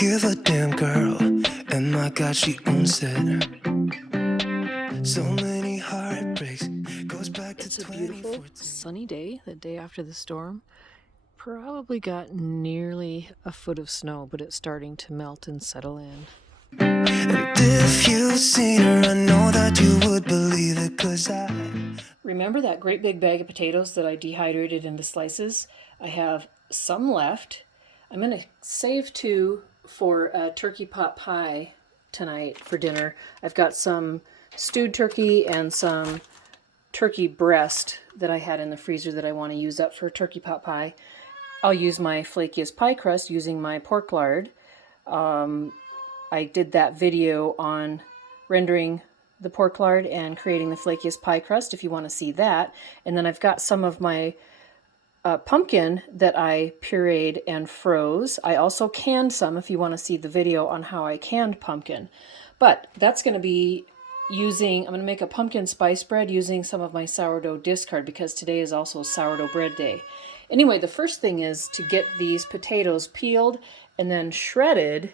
give a damn girl, and my God, she owns it. So many heartbreaks, goes back to 2014. It's a beautiful sunny day, the day after the storm. Probably got nearly a foot of snow, but it's starting to melt and settle in. And if you've seen her, I know that you would believe it, 'cause I... Remember that great big bag of potatoes that I dehydrated into slices? I have some left. I'm going to save 2 for a turkey pot pie tonight for dinner. I've got some stewed turkey and some turkey breast that I had in the freezer that I want to use up for turkey pot pie. I'll use my flakiest pie crust using my pork lard. I did that video on rendering the pork lard and creating the flakiest pie crust if you want to see that. And then I've got some of my pumpkin that I pureed and froze. I also canned some if you want to see the video on how I canned pumpkin. But that's going to be I'm going to make a pumpkin spice bread using some of my sourdough discard because today is also sourdough bread day. Anyway, the first thing is to get these potatoes peeled and then shredded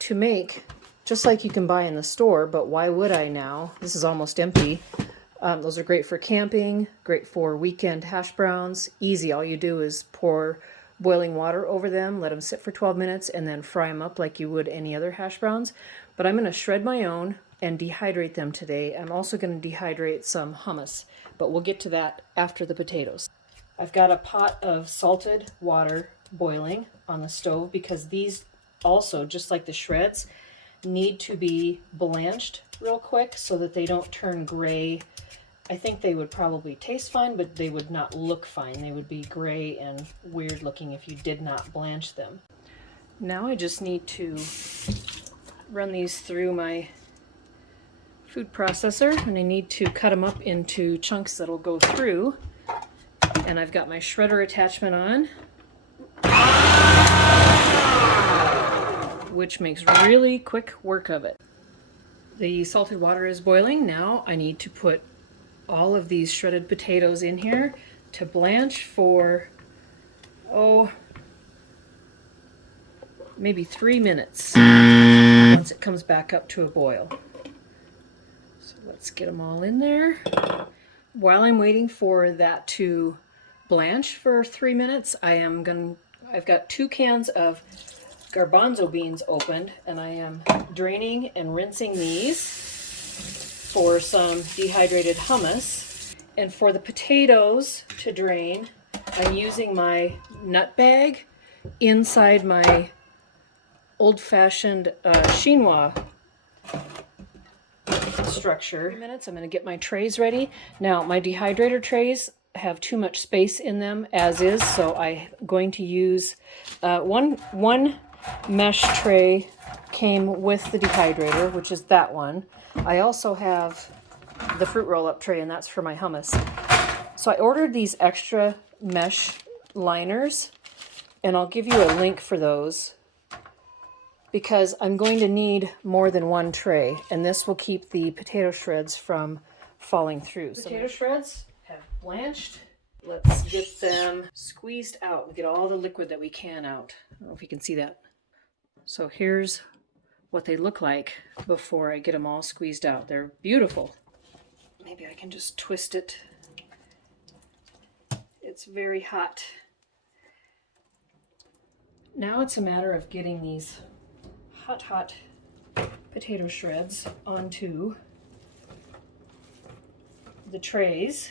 to make, just like you can buy in the store, but why would I now? This is almost empty. Those are great for camping, great for weekend hash browns. Easy, all you do is pour boiling water over them, let them sit for 12 minutes, and then fry them up like you would any other hash browns. But I'm going to shred my own and dehydrate them today. I'm also going to dehydrate some hummus, but we'll get to that after the potatoes. I've got a pot of salted water boiling on the stove because these also, just like the shreds, need to be blanched real quick so that they don't turn gray. I think they would probably taste fine, but they would not look fine. They would be gray and weird looking if you did not blanch them. Now I just need to run these through my food processor, and I need to cut them up into chunks that'll go through. And I've got my shredder attachment on, which makes really quick work of it. The salted water is boiling. Now I need to put all of these shredded potatoes in here to blanch for, maybe 3 minutes once it comes back up to a boil. So let's get them all in there. While I'm waiting for that to blanch for 3 minutes, I've got 2 cans of garbanzo beans opened, and I am draining and rinsing these for some dehydrated hummus. And for the potatoes to drain, I'm using my nut bag inside my old-fashioned chinois structure. 3 minutes, I'm going to get my trays ready. Now, my dehydrator trays have too much space in them as is, so I'm going to use one mesh tray came with the dehydrator, which is that one. I also have the fruit roll-up tray, and that's for my hummus. So I ordered these extra mesh liners, and I'll give you a link for those because I'm going to need more than one tray, and this will keep the potato shreds from falling through. Potato shreds have blanched. Let's get them squeezed out and get all the liquid that we can out. I don't know if you can see that. So here's what they look like before I get them all squeezed out. They're beautiful. Maybe I can just twist it. It's very hot. Now it's a matter of getting these hot potato shreds onto the trays,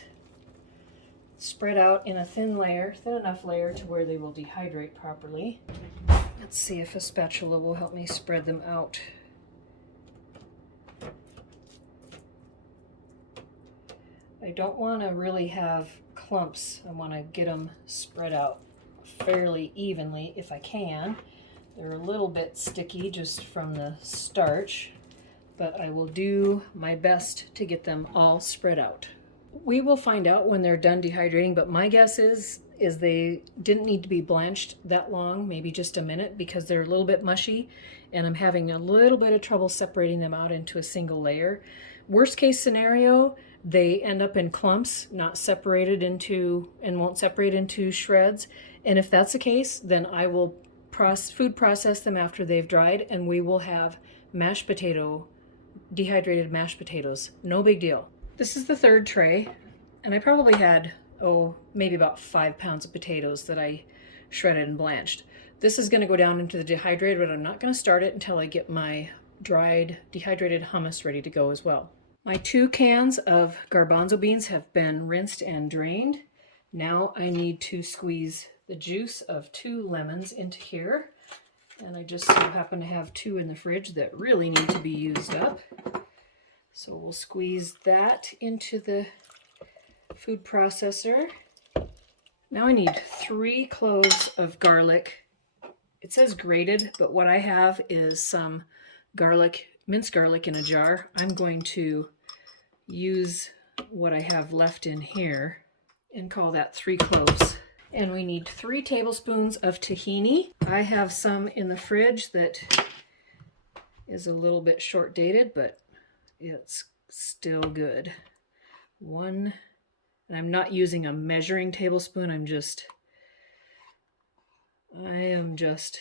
spread out in a thin enough layer to where they will dehydrate properly. Let's see if a spatula will help me spread them out. I don't want to really have clumps. I want to get them spread out fairly evenly if I can. They're a little bit sticky just from the starch, but I will do my best to get them all spread out. We will find out when they're done dehydrating, but my guess is they didn't need to be blanched that long, maybe just a minute, because they're a little bit mushy, and I'm having a little bit of trouble separating them out into a single layer. Worst case scenario, they end up in clumps, not separated into, and won't separate into shreds. And if that's the case, then I will food process them after they've dried, and we will have dehydrated mashed potatoes. No big deal. This is the third tray, and I probably had, maybe about 5 pounds of potatoes that I shredded and blanched. This is going to go down into the dehydrator, but I'm not going to start it until I get my dried dehydrated hummus ready to go as well. My 2 cans of garbanzo beans have been rinsed and drained. Now I need to squeeze the juice of 2 lemons into here. And I just so happen to have 2 in the fridge that really need to be used up. So we'll squeeze that into the food processor. Now I need 3 cloves of garlic. It says grated, but what I have is some garlic, minced garlic in a jar. I'm going to use what I have left in here and call that 3 cloves. And we need 3 tablespoons of tahini. I have some in the fridge that is a little bit short dated, but it's still good. 1, and I'm not using a measuring tablespoon. I am just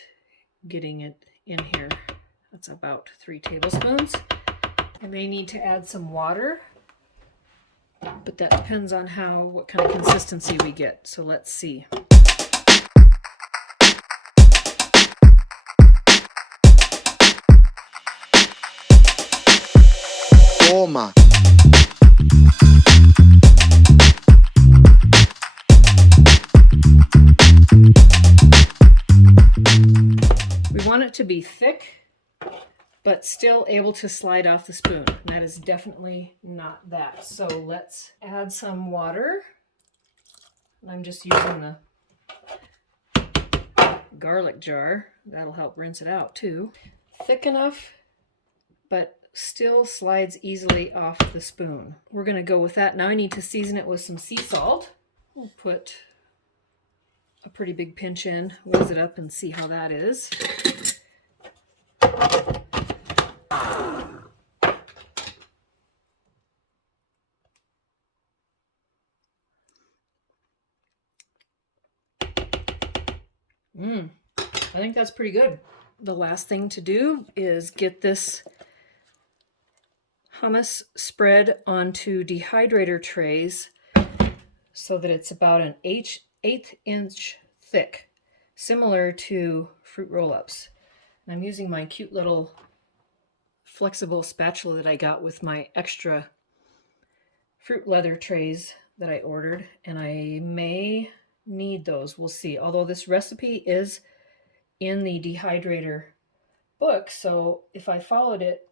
getting it in here. That's about 3 tablespoons. I may need to add some water, but that depends on what kind of consistency we get. So let's see. Toma. We want it to be thick, but still able to slide off the spoon. That is definitely not that. So let's add some water. I'm just using the garlic jar. That'll help rinse it out too. Thick enough, but still slides easily off the spoon. We're going to go with that. Now I need to season it with some sea salt. We'll put a pretty big pinch in, whiz it up, and see how that is. I think that's pretty good. The last thing to do is get this hummus spread onto dehydrator trays so that it's about an 1/8 inch thick, similar to fruit roll-ups. I'm using my cute little flexible spatula that I got with my extra fruit leather trays that I ordered, and I may need those. We'll see. Although this recipe is in the dehydrator book, so if I followed it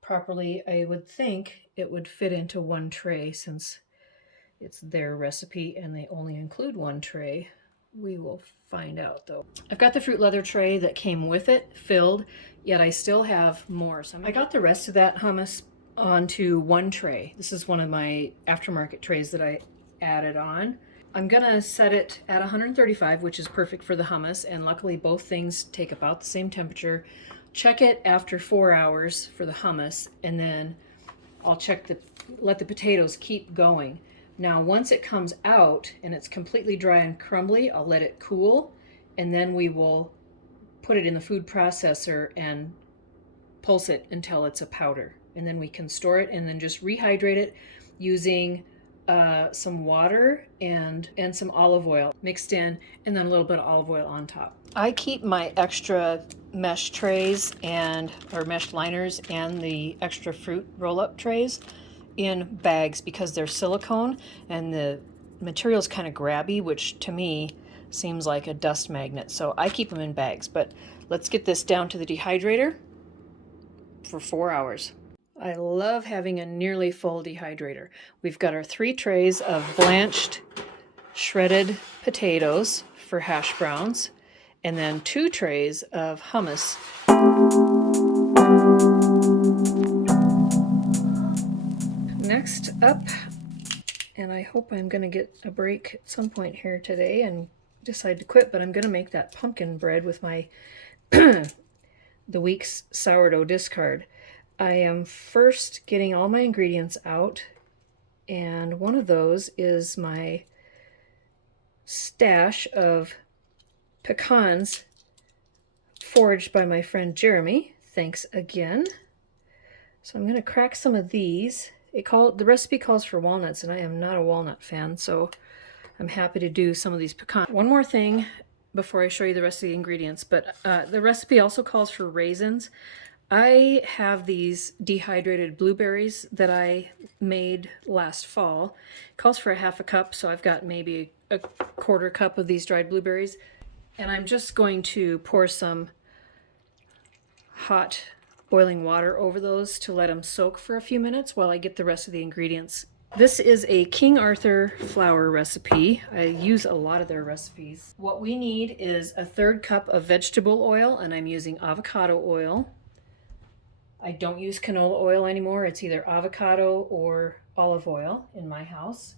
properly, I would think it would fit into 1 tray since it's their recipe and they only include 1 tray. We will find out though. I've got the fruit leather tray that came with it filled, yet I still have more. So I got the rest of that hummus onto 1 tray. This is one of my aftermarket trays that I added on. I'm gonna set it at 135, which is perfect for the hummus, and luckily both things take about the same temperature. Check it after 4 hours for the hummus, and then I'll let the potatoes keep going. Now, once it comes out and it's completely dry and crumbly, I'll let it cool, and then we will put it in the food processor and pulse it until it's a powder. And then we can store it and then just rehydrate it using some water and some olive oil mixed in, and then a little bit of olive oil on top. I keep my extra mesh trays or mesh liners and the extra fruit roll-up trays in bags because they're silicone and the material's kind of grabby, which to me seems like a dust magnet. So I keep them in bags, but let's get this down to the dehydrator for 4 hours. I love having a nearly full dehydrator. We've got our 3 trays of blanched, shredded potatoes for hash browns, and then 2 trays of hummus. Next up, and I hope I'm going to get a break at some point here today and decide to quit, but I'm going to make that pumpkin bread with my the week's sourdough discard. I am first getting all my ingredients out, and one of those is my stash of pecans foraged by my friend Jeremy. Thanks again. So I'm going to crack some of these. The recipe calls for walnuts, and I am not a walnut fan, so I'm happy to do some of these pecans. One more thing before I show you the rest of the ingredients, but the recipe also calls for raisins. I have these dehydrated blueberries that I made last fall. It calls for a half a cup, so I've got maybe a quarter cup of these dried blueberries. And I'm just going to pour some hot boiling water over those to let them soak for a few minutes while I get the rest of the ingredients. This is a King Arthur flour recipe. I use a lot of their recipes. What we need is a 1/3 cup of vegetable oil, and I'm using avocado oil. I don't use canola oil anymore. It's either avocado or olive oil in my house.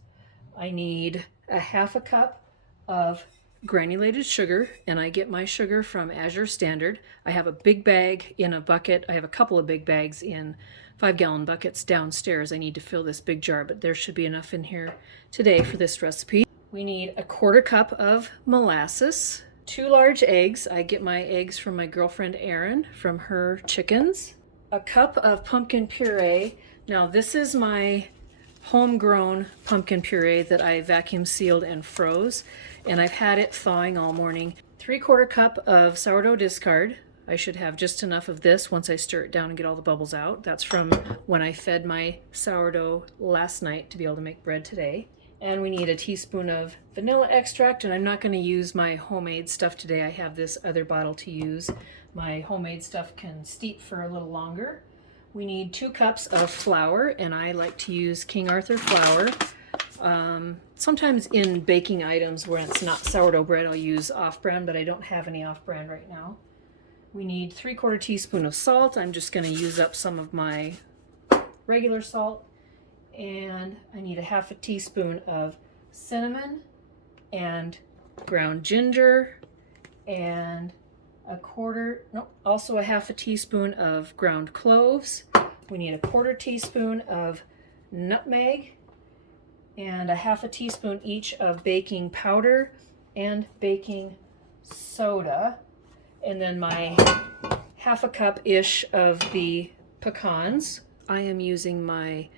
I need a half a cup of granulated sugar, and I get my sugar from Azure Standard. I have a big bag in a bucket. I have a couple of big bags in 5-gallon buckets downstairs. I need to fill this big jar, but there should be enough in here today for this recipe. We need a 1/4 cup of molasses, 2 large eggs. I get my eggs from my girlfriend Erin from her chickens. A cup of pumpkin puree. Now this is my homegrown pumpkin puree that I vacuum sealed and froze, and I've had it thawing all morning. 3/4 cup of sourdough discard. I should have just enough of this once I stir it down and get all the bubbles out. That's from when I fed my sourdough last night to be able to make bread today. And we need a teaspoon of vanilla extract, and I'm not going to use my homemade stuff today. I have this other bottle to use. My homemade stuff can steep for a little longer. We need 2 cups of flour, and I like to use King Arthur flour. Sometimes in baking items where it's not sourdough bread, I'll use off-brand, but I don't have any off-brand right now. We need 3/4 teaspoon of salt. I'm just going to use up some of my regular salt. And I need a half a teaspoon of cinnamon and ground ginger and also a half a teaspoon of ground cloves. We need a 1/4 teaspoon of nutmeg and a half a teaspoon each of baking powder and baking soda. And then my half a cup-ish of the pecans. I am using my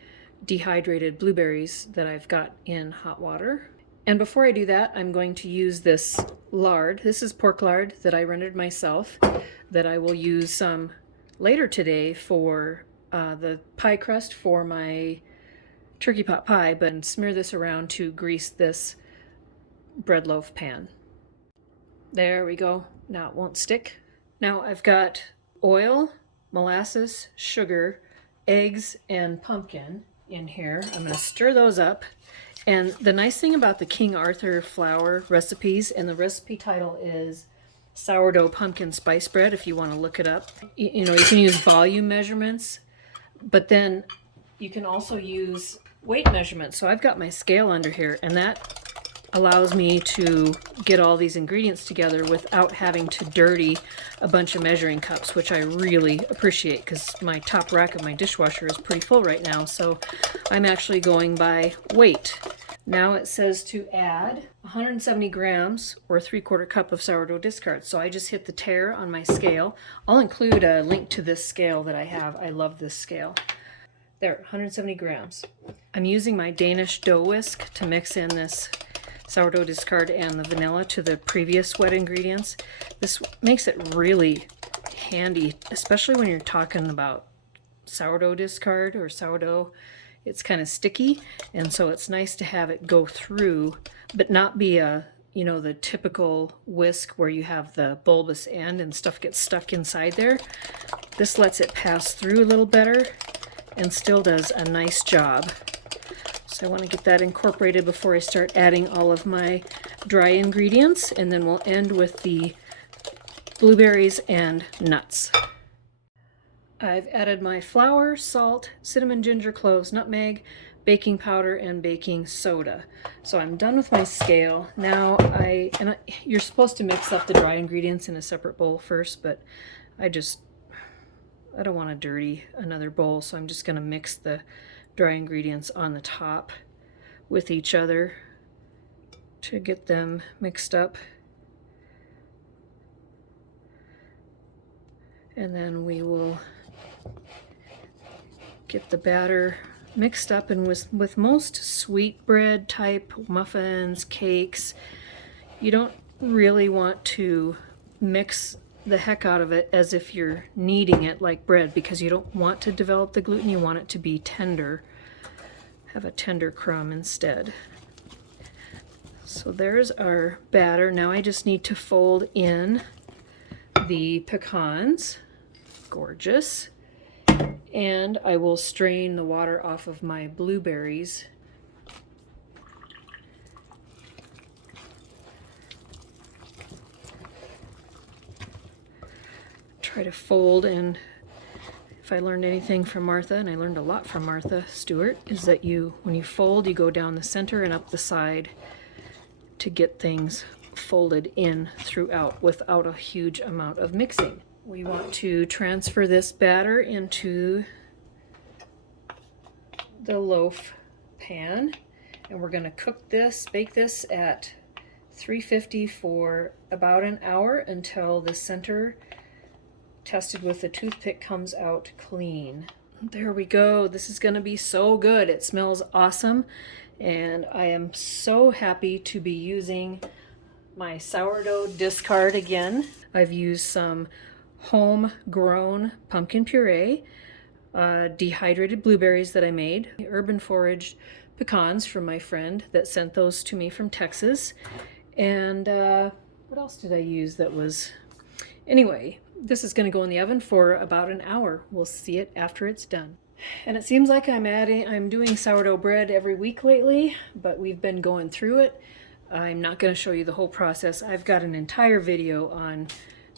dehydrated blueberries that I've got in hot water. And before I do that, I'm going to use this lard. This is pork lard that I rendered myself, that I will use some later today for the pie crust for my turkey pot pie, but smear this around to grease this bread loaf pan. There we go. Now it won't stick. Now I've got oil, molasses, sugar, eggs, and pumpkin in here. I'm going to stir those up. And the nice thing about the King Arthur flour recipes, and the recipe title is sourdough pumpkin spice bread if you want to look it up. You know, you can use volume measurements, but then you can also use weight measurements. So I've got my scale under here, and that allows me to get all these ingredients together without having to dirty a bunch of measuring cups, which I really appreciate because my top rack of my dishwasher is pretty full right now. So I'm actually going by weight. Now it says to add 170 grams or 3/4 cup of sourdough discard. So I just hit the tare on my scale. I'll include a link to this scale that I have. I love this scale. There, 170 grams. I'm using my Danish dough whisk to mix in this sourdough discard and the vanilla to the previous wet ingredients. This makes it really handy, especially when you're talking about sourdough discard or sourdough. It's kind of sticky, and so it's nice to have it go through, but not be the typical whisk where you have the bulbous end and stuff gets stuck inside there. This lets it pass through a little better and still does a nice job. So I want to get that incorporated before I start adding all of my dry ingredients, and then we'll end with the blueberries and nuts. I've added my flour, salt, cinnamon, ginger, cloves, nutmeg, baking powder, and baking soda. So I'm done with my scale. Now you're supposed to mix up the dry ingredients in a separate bowl first, but I don't want to dirty another bowl, so I'm just going to mix the dry ingredients on the top with each other to get them mixed up. And then we will get the batter mixed up, and with most sweetbread type muffins, cakes, you don't really want to mix the heck out of it as if you're kneading it like bread, because you don't want to develop the gluten. You want it to be tender, have a tender crumb instead. So there's our batter. Now I just need to fold in the pecans. Gorgeous. And I will strain the water off of my blueberries. Try to fold, and if I learned anything from Martha, and I learned a lot from Martha Stewart, is that when you fold, you go down the center and up the side to get things folded in throughout without a huge amount of mixing. We want to transfer this batter into the loaf pan, and we're going to bake this at 350 for about an hour until the center, tested with the toothpick, comes out clean. There we go. This is going to be so good. It smells awesome, and I am so happy to be using my sourdough discard again. I've used some homegrown pumpkin puree, dehydrated blueberries that I made, urban foraged pecans from my friend that sent those to me from Texas, and what else did I use that was... Anyway, this is going to go in the oven for about an hour. We'll see it after it's done. And it seems like I'm doing sourdough bread every week lately, but we've been going through it. I'm not going to show you the whole process. I've got an entire video on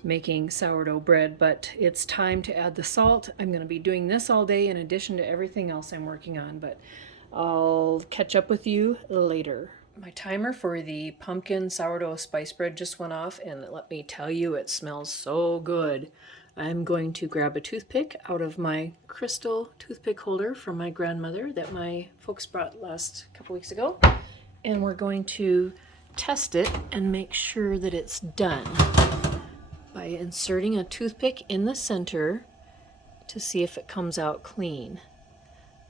making sourdough bread, but it's time to add the salt. I'm going to be doing this all day in addition to everything else I'm working on, but I'll catch up with you later. My timer for the pumpkin sourdough spice bread just went off, and let me tell you, it smells so good. I'm going to grab a toothpick out of my crystal toothpick holder from my grandmother that my folks brought last couple weeks ago, and we're going to test it and make sure that it's done by inserting a toothpick in the center to see if it comes out clean.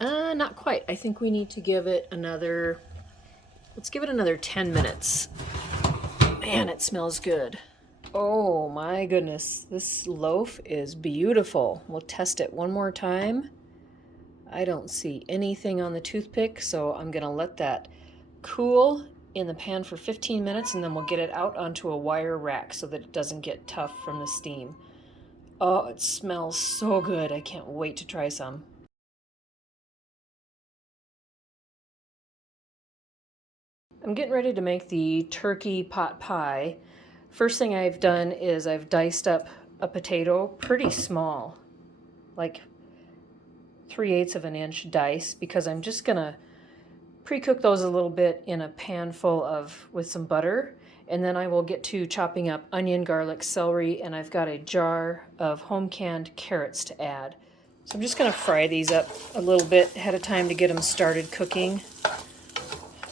Not quite. I think we need to give it another... Let's give it another 10 minutes. Man, it smells good. Oh my goodness, this loaf is beautiful. We'll test it one more time. I don't see anything on the toothpick, so I'm gonna let that cool in the pan for 15 minutes, and then we'll get it out onto a wire rack so that it doesn't get tough from the steam. Oh, it smells so good. I can't wait to try some. I'm getting ready to make the turkey pot pie. First thing I've done is I've diced up a potato pretty small, like 3/8 of an inch dice, because I'm just gonna pre-cook those a little bit in a pan with some butter, and then I will get to chopping up onion, garlic, celery, and I've got a jar of home canned carrots to add. So I'm just gonna fry these up a little bit ahead of time to get them started cooking.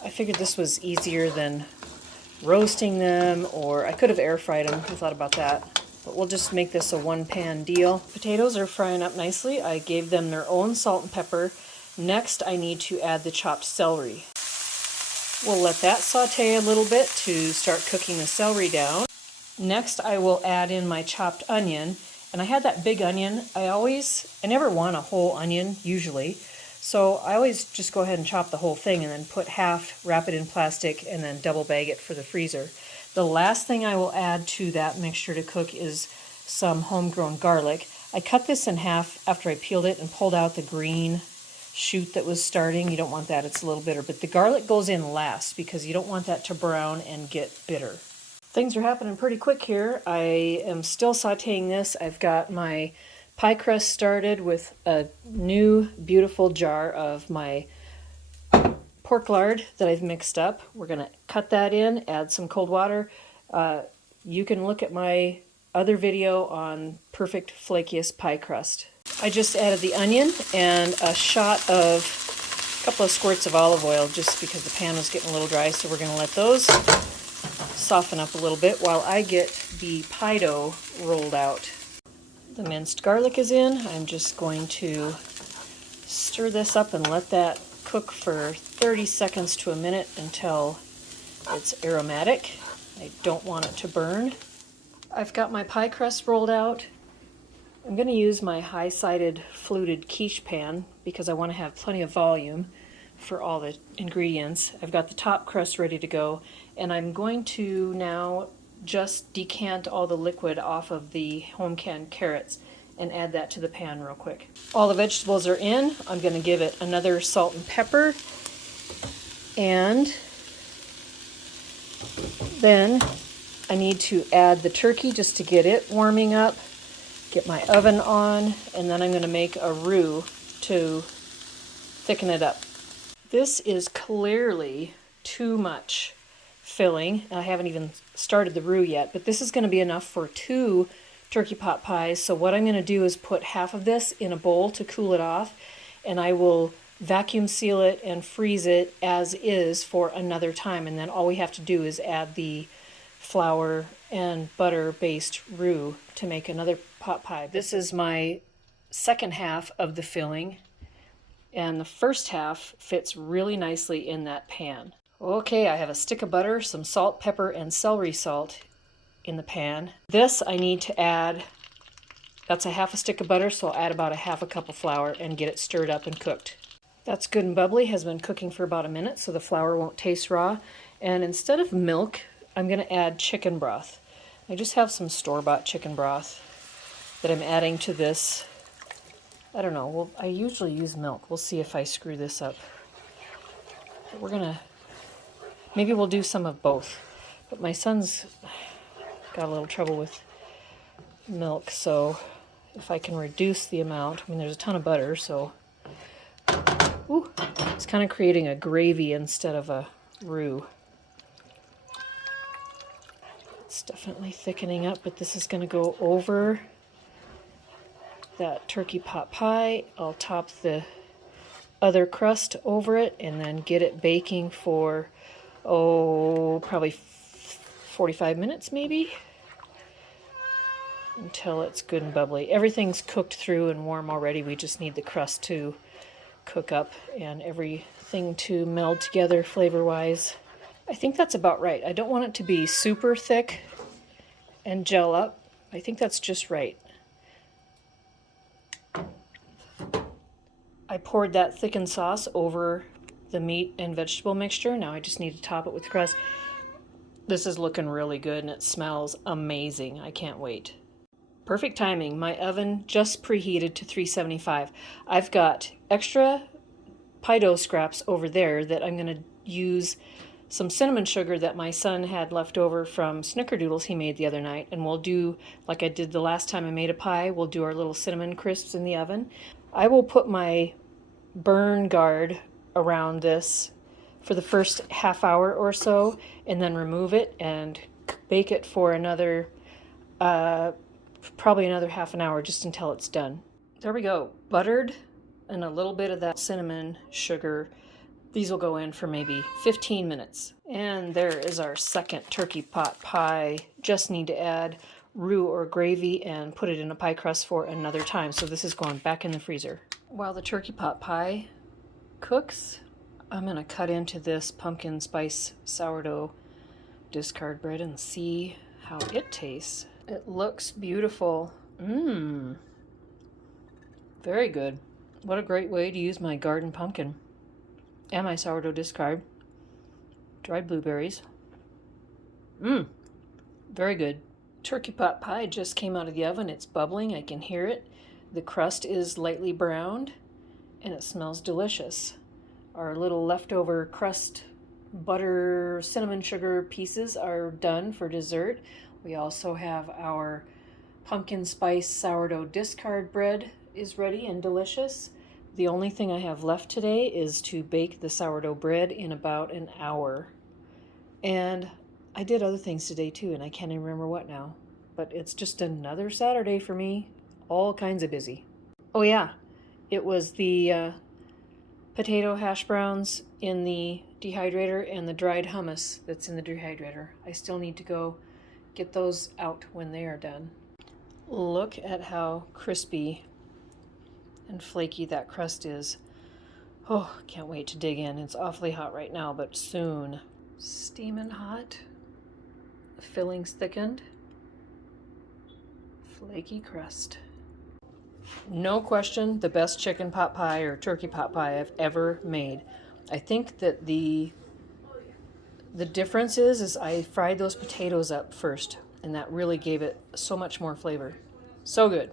I figured this was easier than roasting them, or I could have air fried them. I thought about that, but we'll just make this a one-pan deal. Potatoes are frying up nicely. I gave them their own salt and pepper. Next, I need to add the chopped celery. We'll let that saute a little bit to start cooking the celery down. Next, I will add in my chopped onion, and I had that big onion. I never want a whole onion usually, so I always just go ahead and chop the whole thing and then put half, wrap it in plastic, and then double bag it for the freezer. The last thing I will add to that mixture to cook is some homegrown garlic. I cut this in half after I peeled it and pulled out the green shoot that was starting. You don't want that, it's a little bitter, but the garlic goes in last because you don't want that to brown and get bitter. Things are happening pretty quick here. I am still sauteing this. I've got my pie crust started with a new beautiful jar of my pork lard that I've mixed up. We're going to cut that in, add some cold water. You can look at my other video on perfect flakiest pie crust. I just added the onion and a couple of squirts of olive oil just because the pan was getting a little dry, so we're going to let those soften up a little bit while I get the pie dough rolled out. The minced garlic is in. I'm just going to stir this up and let that cook for 30 seconds to a minute until it's aromatic. I don't want it to burn. I've got my pie crust rolled out. I'm going to use my high-sided fluted quiche pan because I want to have plenty of volume for all the ingredients. I've got the top crust ready to go, and I'm going to now just decant all the liquid off of the home canned carrots and add that to the pan real quick. All the vegetables are in. I'm going to give it another salt and pepper, and then I need to add the turkey just to get it warming up, get my oven on, and then I'm going to make a roux to thicken it up. This is clearly too much filling. I haven't even started the roux yet, but this is going to be enough for 2 turkey pot pies. So what I'm going to do is put half of this in a bowl to cool it off, and I will vacuum seal it and freeze it as is for another time. And then all we have to do is add the flour and butter based roux to make another pot pie. This is my second half of the filling, and the first half fits really nicely in that pan. Okay, I have a stick of butter, some salt, pepper, and celery salt in the pan. This I need to add, that's a half a stick of butter, so I'll add about a half a cup of flour and get it stirred up and cooked. That's good and bubbly, has been cooking for about a minute so the flour won't taste raw. And instead of milk, I'm going to add chicken broth. I just have some store-bought chicken broth that I'm adding to this. I don't know, well, I usually use milk. We'll see if I screw this up. Maybe we'll do some of both. But my son's got a little trouble with milk, so if I can reduce the amount, I mean, there's a ton of butter, so it's kind of creating a gravy instead of a roux. It's definitely thickening up, but this is going to go over that turkey pot pie. I'll top the other crust over it and then get it baking for, probably 45 minutes maybe, until it's good and bubbly. Everything's cooked through and warm already. We just need the crust to cook up and everything to meld together flavor-wise. I think that's about right. I don't want it to be super thick and gel up. I think that's just right. I poured that thickened sauce over the meat and vegetable mixture. Now I just need to top it with crust. This is looking really good and it smells amazing. I can't wait. Perfect timing. My oven just preheated to 375. I've got extra pie dough scraps over there that I'm going to use some cinnamon sugar that my son had left over from snickerdoodles he made the other night, and we'll do like I did the last time I made a pie. We'll do our little cinnamon crisps in the oven. I will put my burn guard around this for the first half hour or so and then remove it and bake it for another probably another half an hour, just until it's done. There we go, buttered and a little bit of that cinnamon sugar. These will go in for maybe 15 minutes. And there is our second turkey pot pie. Just need to add roux or gravy and put it in a pie crust for another time. So this is going back in the freezer. While the turkey pot pie cooks, I'm going to cut into this pumpkin spice sourdough discard bread and see how it tastes. It looks beautiful. Very good. What a great way to use my garden pumpkin. And my sourdough discard. Dried blueberries. Very good. Turkey pot pie just came out of the oven. It's bubbling. I can hear it. The crust is lightly browned and it smells delicious. Our little leftover crust butter cinnamon sugar pieces are done for dessert. We also have our pumpkin spice sourdough discard bread is ready and delicious. The only thing I have left today is to bake the sourdough bread in about an hour. And I did other things today too, and I can't even remember what now. But it's just another Saturday for me. All kinds of busy. Oh yeah, it was the potato hash browns in the dehydrator and the dried hummus that's in the dehydrator. I still need to go get those out when they are done. Look at how crispy and flaky that crust is. Oh, can't wait to dig in. It's awfully hot right now, but soon. Steaming hot. The filling's thickened. Flaky crust. No question, the best chicken pot pie or turkey pot pie I've ever made. I think that the difference is I fried those potatoes up first, and that really gave it so much more flavor. So good.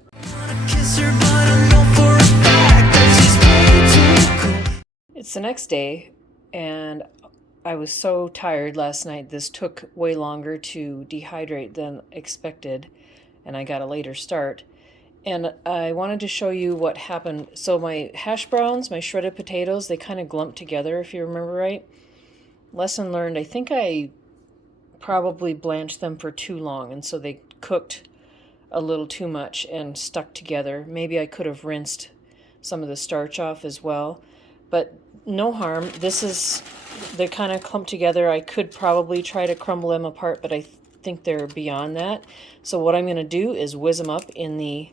It's the next day, and I was so tired last night. This took way longer to dehydrate than expected, and I got a later start. And I wanted to show you what happened. So my hash browns, my shredded potatoes, they kind of glumped together, if you remember right. Lesson learned, I think I probably blanched them for too long, and so they cooked a little too much and stuck together. Maybe I could have rinsed some of the starch off as well, but no harm. They're kind of clumped together. I could probably try to crumble them apart, but I think they're beyond that. So what I'm going to do is whiz them up in the,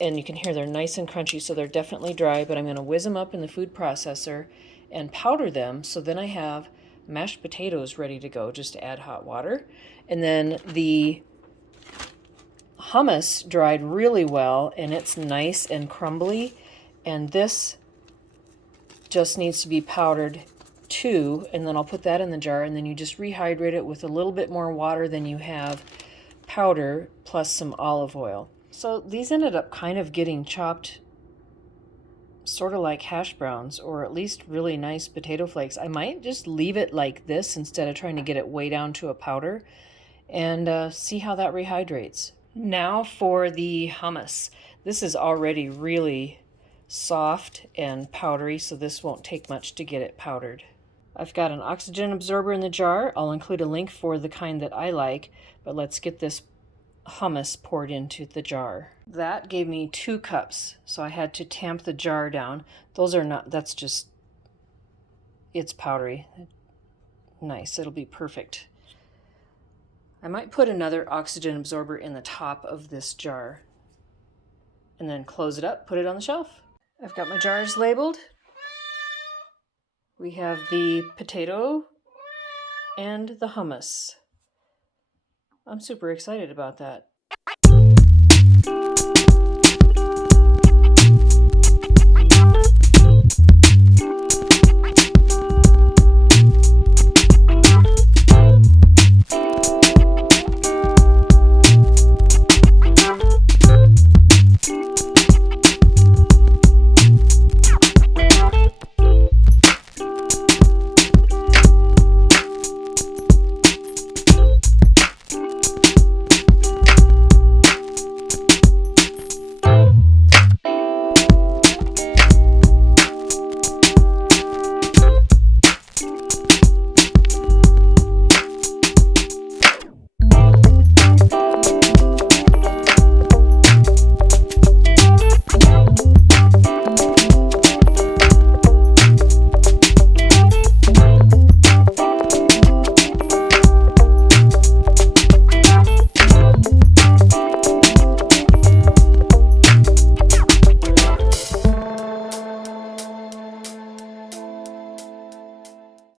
and you can hear they're nice and crunchy, so they're definitely dry, but I'm going to whiz them up in the food processor and powder them, so then I have mashed potatoes ready to go, just to add hot water. And then the hummus dried really well, and it's nice and crumbly, and this just needs to be powdered too, and then I'll put that in the jar, and then you just rehydrate it with a little bit more water than you have powder, plus some olive oil. So these ended up kind of getting chopped sort of like hash browns, or at least really nice potato flakes. I might just leave it like this instead of trying to get it way down to a powder, and see how that rehydrates. Now for the hummus. This is already really soft and powdery, so this won't take much to get it powdered. I've got an oxygen absorber in the jar. I'll include a link for the kind that I like, but let's get this hummus poured into the jar. That gave me 2 cups, so I had to tamp the jar down. It's powdery. Nice, it'll be perfect. I might put another oxygen absorber in the top of this jar and then close it up, put it on the shelf. I've got my jars labeled. We have the potato and the hummus. I'm super excited about that.